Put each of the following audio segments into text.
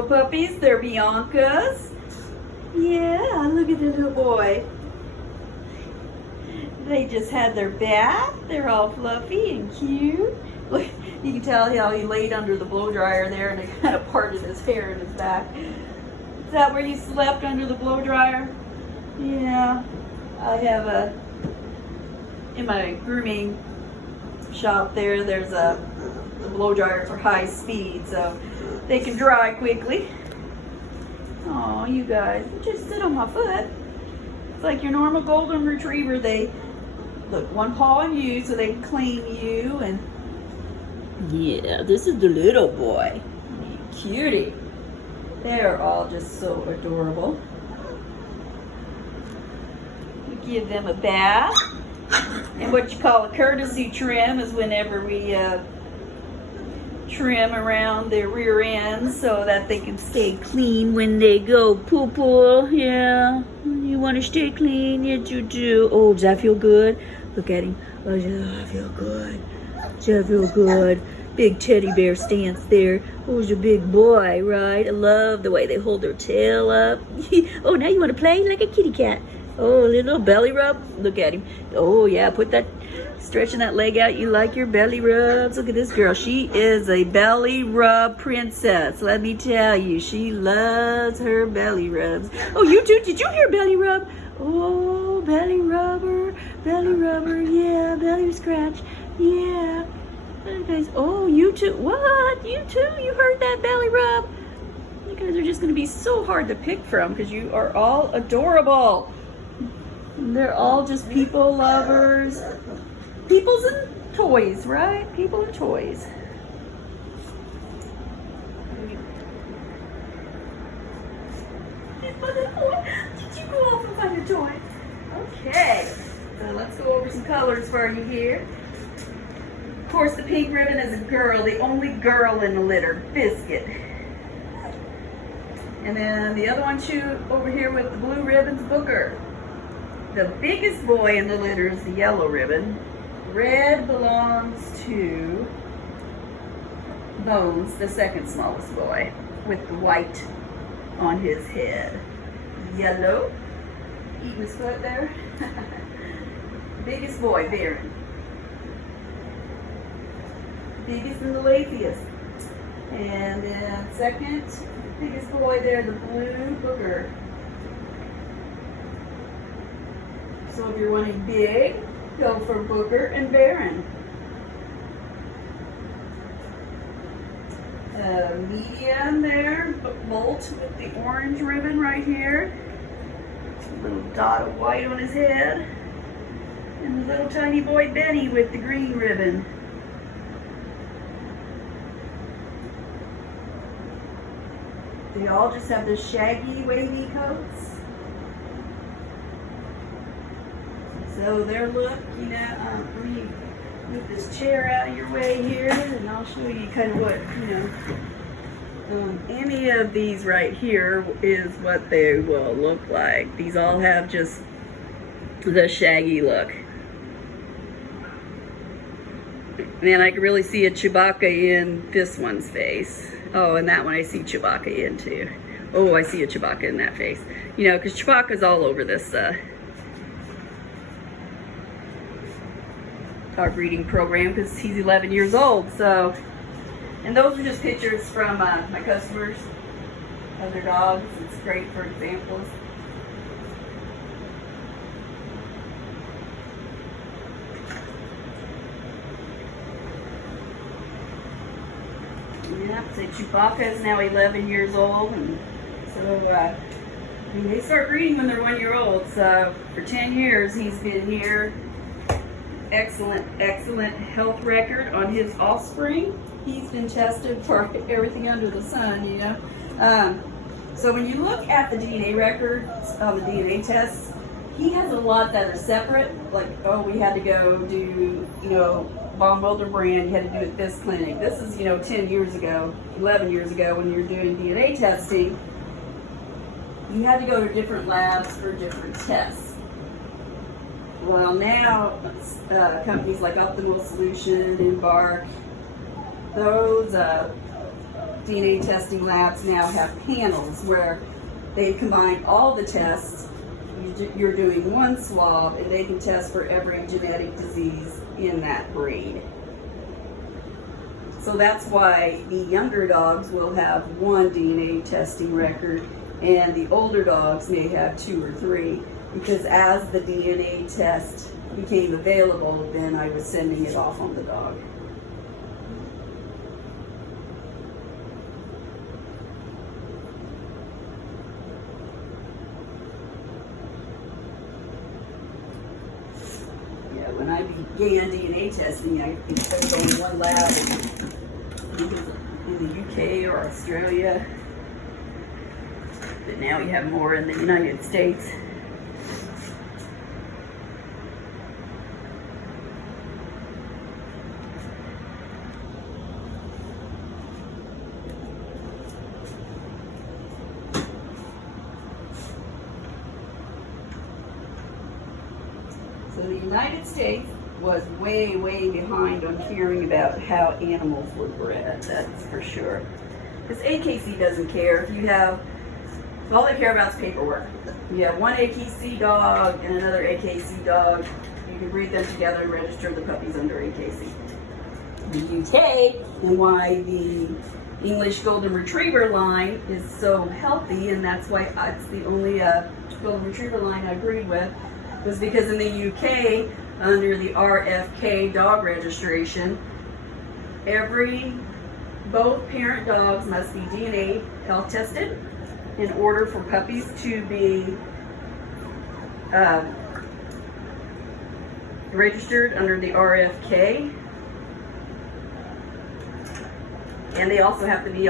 couple of puppies. They're Bianca's. Yeah, look at the little boy. They just had their bath. They're all fluffy and cute. Look, you can tell how he laid under the blow dryer there and it kind of parted his hair in his back. Is that where you slept, under the blow dryer? Yeah. I have in my grooming shop there's a blow dryer for high speed, so they can dry quickly. Oh, you guys, just sit on my foot. It's like your normal golden retriever. They look one paw on you so they can clean you. And yeah, this is the little boy. Cutie. They're all just so adorable. We give them a bath. And what you call a courtesy trim is whenever we trim around their rear ends so that they can stay clean when they go poo-poo. Yeah, you want to stay clean? Yes, you do. Oh, does that feel good? Look at him. Oh, yeah, I feel good. Does that feel good? Big teddy bear stance there. Who's a big boy, right? I love the way they hold their tail up. Oh, now you want to play like a kitty cat. Oh, a little belly rub. Look at him. Oh, yeah, put that, stretching that leg out. You like your belly rubs. Look at this girl. She is a belly rub princess. Let me tell you, she loves her belly rubs. Oh, you too? Did you hear belly rub? Oh, belly rubber, yeah, belly scratch, yeah. Guys, oh, you too? What? You too? You heard that belly rub? You guys are just going to be so hard to pick from because you are all adorable. They're all just people lovers. Peoples and toys, right? People and toys. Did you go off and find your toy? Okay, so let's go over some colors for you here. Of course, the pink ribbon is a girl, the only girl in the litter, Biscuit. And then the other one over here with the blue ribbon's Booker. The biggest boy in the litter is the yellow ribbon. Red belongs to Bones, the second smallest boy, with the white on his head. Yellow, eating his foot there. Biggest boy, Baron. Biggest and the laziest. And then second biggest boy there, the blue Booger. So if you're wanting big, go for Booger and Baron. Medium there, Bolt with the orange ribbon right here. A little dot of white on his head. And the little tiny boy Benny with the green ribbon. They all just have this shaggy, wavy coats. So their look, you know, let me move this chair out of your way here, and I'll show you kind of what, you know, any of these right here is what they will look like. These all have just the shaggy look. Man, I can really see a Chewbacca in this one's face. Oh, and that one I see Chewbacca in too. Oh, I see a Chewbacca in that face. You know, because Chewbacca's all over this dog breeding program because he's 11 years old. So, and those are just pictures from my customers of their dogs. It's great for examples. Yeah, so Chewbacca is now 11 years old, and so they start breeding when they're 1 year old. So for 10 years he's been here. Excellent health record on his offspring. He's been tested for everything under the sun, you know. So when you look at the DNA records on the DNA tests, he has a lot that are separate. Like, oh, we had to go do, you know, Von Wilder brand, you had to do it at this clinic. This is, you know, 10 years ago, 11 years ago when you're doing DNA testing. You had to go to different labs for different tests. Well, now companies like Optimal Solution, Embark, those DNA testing labs now have panels where they've combined all the tests. You're doing one swab and they can test for every genetic disease in that breed. So that's why the younger dogs will have one DNA testing record and the older dogs may have 2 or 3, because as the DNA test became available, then I was sending it off on the dog. Yeah, when I began DNA testing, I think there was only one lab in the UK or Australia, but now we have more in the United States. So the United States was way, way behind on caring about how animals were bred, that's for sure. Because AKC doesn't care. If you have, all they care about is paperwork. You have one AKC dog and another AKC dog, you can breed them together and register the puppies under AKC. The UK, and why the English Golden Retriever line is so healthy, and that's why it's the only Golden Retriever line I breed with, was because in the UK, under the RFK dog registration, both parent dogs must be DNA health tested in order for puppies to be registered under the RFK. And they also have to be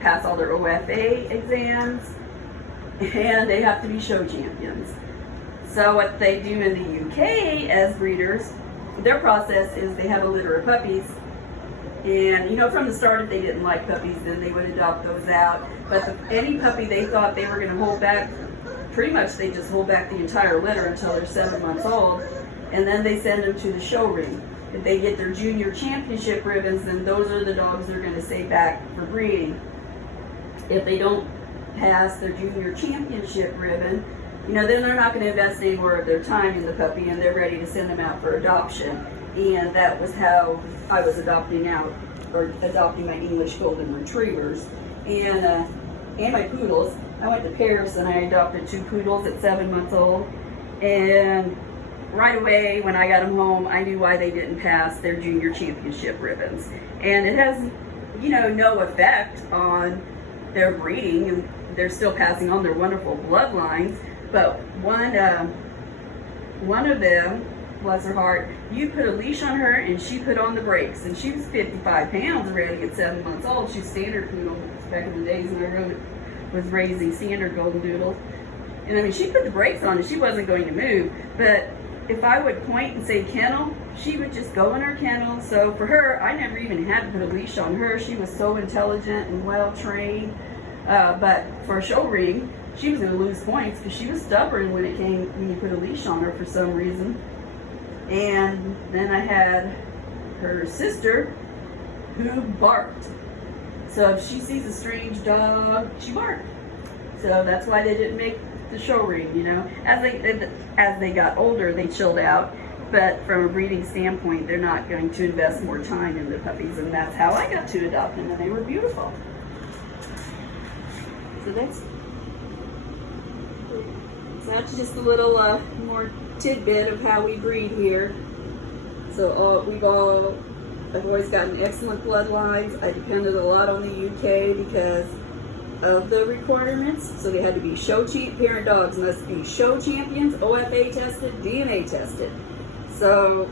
pass all their OFA exams, and they have to be show champions. So what they do in the UK as breeders, their process is they have a litter of puppies, and from the start, if they didn't like puppies, then they would adopt those out. But any puppy they thought they were going to hold back, pretty much they just hold back the entire litter until they're 7 months old, and then they send them to the show ring. If they get their junior championship ribbons, then those are the dogs they're going to save back for breeding. If they don't pass their junior championship ribbon, then they're not going to invest any more of their time in the puppy, and they're ready to send them out for adoption. And that was how I was adopting my English Golden Retrievers and my poodles. I went to Paris and I adopted 2 poodles at 7 months old, and right away when I got them home, I knew why they didn't pass their junior championship ribbons. And it has, no effect on their breeding, and they're still passing on their wonderful bloodlines. But one of them, bless her heart, you put a leash on her and she put on the brakes, and she was 55 pounds already at 7 months old. She was standard poodle back in the days when I was raising standard golden doodles. And she put the brakes on and she wasn't going to move. But if I would point and say kennel, she would just go in her kennel. So for her, I never even had to put a leash on her. She was so intelligent and well trained. But for a show ring, she was going to lose points because she was stubborn when you put a leash on her for some reason. And then I had her sister who barked. So if she sees a strange dog, she barked. So that's why they didn't make the show ring, As they got older, they chilled out. But from a breeding standpoint, they're not going to invest more time in the puppies, and that's how I got to adopt them, and they were beautiful. So that's just a little more tidbit of how we breed here. So I've always gotten excellent bloodlines. I depended a lot on the UK because of the requirements. So they had to be parent dogs must be show champions, OFA tested, DNA tested. So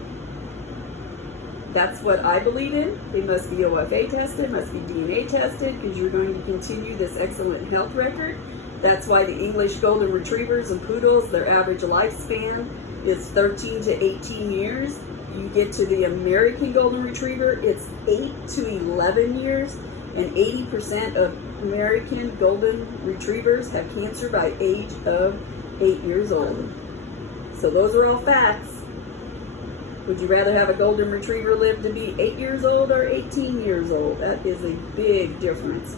that's what I believe in. They must be OFA tested, must be DNA tested, because you're going to continue this excellent health record. That's why the English Golden Retrievers and Poodles, their average lifespan is 13 to 18 years. You get to the American Golden Retriever, it's 8 to 11 years, and 80% of American Golden Retrievers have cancer by age of 8 years old. So those are all facts. Would you rather have a golden retriever live to be 8 years old or 18 years old? That is a big difference.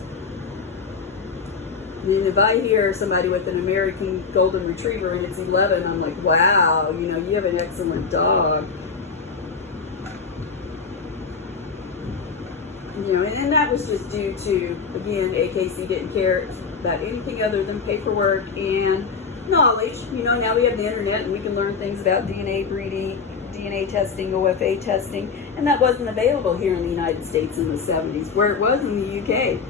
And if I hear somebody with an American golden retriever and it's 11, I'm like, wow, you know, you have an excellent dog. You know, and that was just due to, again, AKC didn't care about anything other than paperwork and knowledge. You know, now we have the internet and we can learn things about DNA breeding, DNA testing, OFA testing, and that wasn't available here in the United States in the 70s, where it was in the UK.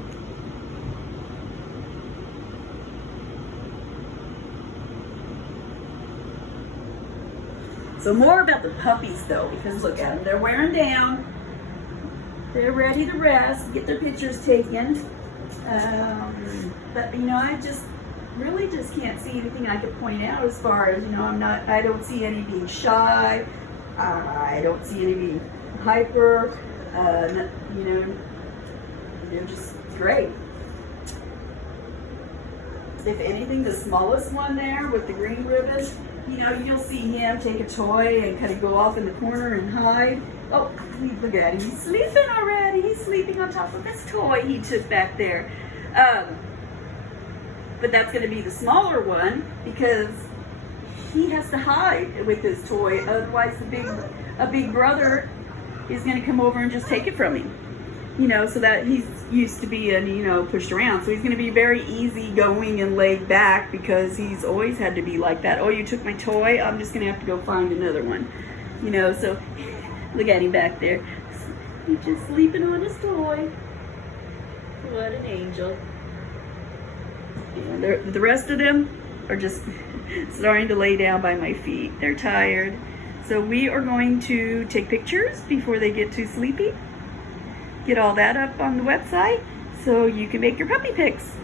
So more about the puppies though, because look at them, they're wearing down. They're ready to rest, get their pictures taken. But you know, I just really just can't see anything I could point out as far as, you know, I don't see any being shy. I don't see any being hyper. You know, they're just great. If anything, the smallest one there with the green ribbon, you know, you'll see him take a toy and kind of go off in the corner and hide. Oh, look at him. He's sleeping already. He's sleeping on top of his toy he took back there. But that's going to be the smaller one because he has to hide with his toy. Otherwise, a big brother is going to come over and just take it from him. You know, so that he's used to being, you know, pushed around. So he's going to be very easygoing and laid back because he's always had to be like that. Oh, you took my toy? I'm just going to have to go find another one. You know, so look at him back there. He's just sleeping on his toy. What an angel. Yeah, the rest of them are just starting to lay down by my feet. They're tired. So we are going to take pictures before they get too sleepy. Get all that up on the website so you can make your puppy pics.